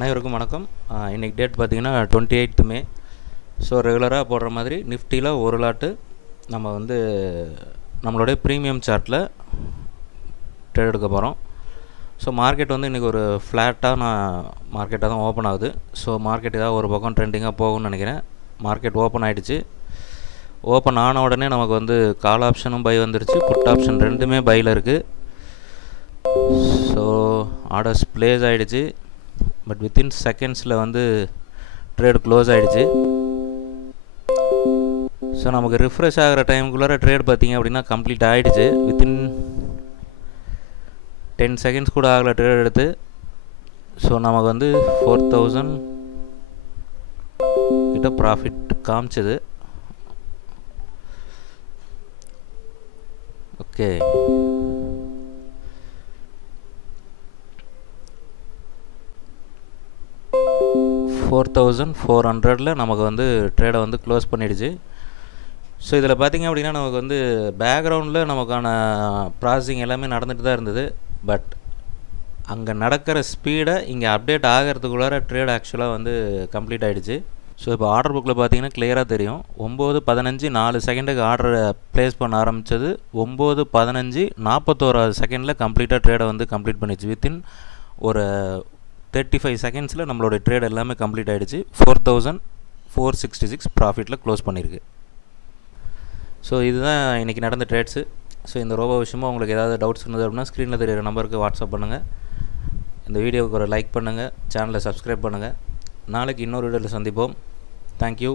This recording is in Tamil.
அனைவருக்கும் வணக்கம். இன்றைக்கி டேட் பார்த்திங்கன்னா 28 மே. ஸோ ரெகுலராக போடுற மாதிரி நிஃப்டியில் ஒரு லாட்டு நம்ம வந்து நம்மளுடைய ப்ரீமியம் சார்ட்டில் ட்ரேட் எடுக்க போகிறோம். ஸோ மார்க்கெட் வந்து இன்றைக்கி ஒரு ஃப்ளாட்டான மார்க்கெட்டாக தான் ஓப்பன் ஆகுது. ஸோ மார்க்கெட் ஏதாவது ஒரு பக்கம் ட்ரெண்டிங்காக போகும்னு நினைக்கிறேன். மார்க்கெட் ஓப்பன் ஆகிடுச்சு. ஓப்பன் ஆன உடனே நமக்கு வந்து கால் ஆப்ஷனும் பை வந்துருச்சு, புட் ஆப்ஷன் ரெண்டுமே பையில் இருக்குது. ஸோ ஆர்டர்ஸ் ப்ளேஸ் ஆகிடுச்சு. பட் வித்தின் செகண்ட்ஸில் வந்து ட்ரேடு க்ளோஸ் ஆகிடுச்சு. ஸோ நமக்கு ரிஃப்ரெஷ் ஆகிற டைமுக்குள்ளார ட்ரேட் பார்த்திங்க அப்படின்னா கம்ப்ளீட் ஆகிடுச்சு. வித்தின் 10 செகண்ட்ஸ் கூட ஆகலை ட்ரேட் எடுத்து. ஸோ நமக்கு வந்து 4000 கிட்ட ப்ராஃபிட் காமிச்சது. ஓகே, $4,400 நமக்கு வந்து ட்ரேடை வந்து க்ளோஸ் பண்ணிடுச்சு. ஸோ இதில் பார்த்திங்க அப்படின்னா நமக்கு வந்து பேக்ரவுண்டில் நமக்கான ப்ராசஸிங் எல்லாமே நடந்துட்டு தான் இருந்தது. பட் அங்கே நடக்கிற ஸ்பீடை இங்கே அப்டேட் ஆகிறதுக்குள்ளார ட்ரேட் ஆக்சுவலாக வந்து கம்ப்ளீட் ஆகிடுச்சு. ஸோ இப்போ ஆர்டர் புக்கில் பார்த்தீங்கன்னா கிளியராக தெரியும். 9:15 4 செகண்டுக்கு ஆர்டர் ப்ளேஸ் பண்ண ஆரம்பித்தது 9:15 41 செகண்டில் கம்ப்ளீட்டாக ட்ரேடை வந்து கம்ப்ளீட் பண்ணிடுச்சு. வித்தின் ஒரு 35 செகண்ட்ஸில் நம்மளுடைய ட்ரேட் எல்லாமே கம்ப்ளீட் ஆகிடுச்சு. 4466 ப்ராஃபிட்டில் க்ளோஸ் பண்ணியிருக்கு. ஸோ இதுதான் இன்றைக்கி நடந்த ட்ரேட்ஸு. ஸோ இந்த ரோபோ விஷயமாக உங்களுக்கு ஏதாவது டவுட்ஸ் இருந்தது அப்படின்னா ஸ்க்ரீனில் தெரியிற நம்பருக்கு வாட்ஸ்அப் பண்ணுங்கள். இந்த வீடியோவுக்கு ஒரு லைக் பண்ணுங்கள், சேனலை சப்ஸ்கிரைப் பண்ணுங்கள். நாளைக்கு இன்னொரு வீடியோவில் சந்திப்போம். தேங்க்யூ.